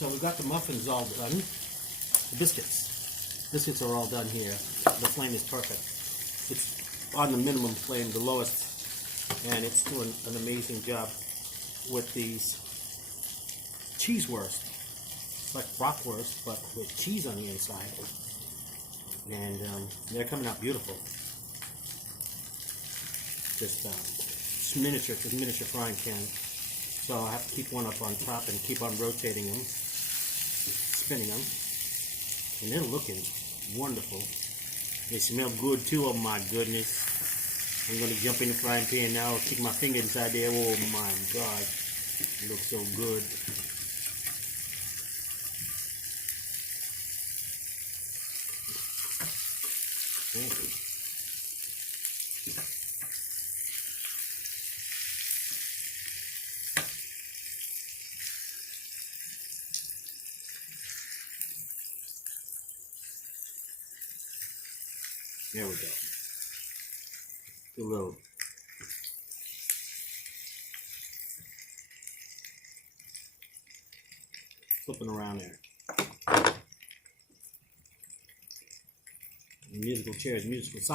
So we've got the muffins all done. The biscuits are all done here. The flame is perfect. It's on the minimum flame, the lowest, and it's doing an amazing job with these cheese wurst. It's like bratwurst, but with cheese on the inside. And they're coming out beautiful. Just miniature frying pan. So I have to keep one up on top and keep on rotating them, spinning them. And they're looking wonderful. They smell good too, oh my goodness. I'm going to jump in the frying pan now, stick my finger inside there, oh my God. It looks so good. There we go. Do a little flipping around there. Musical chairs, musical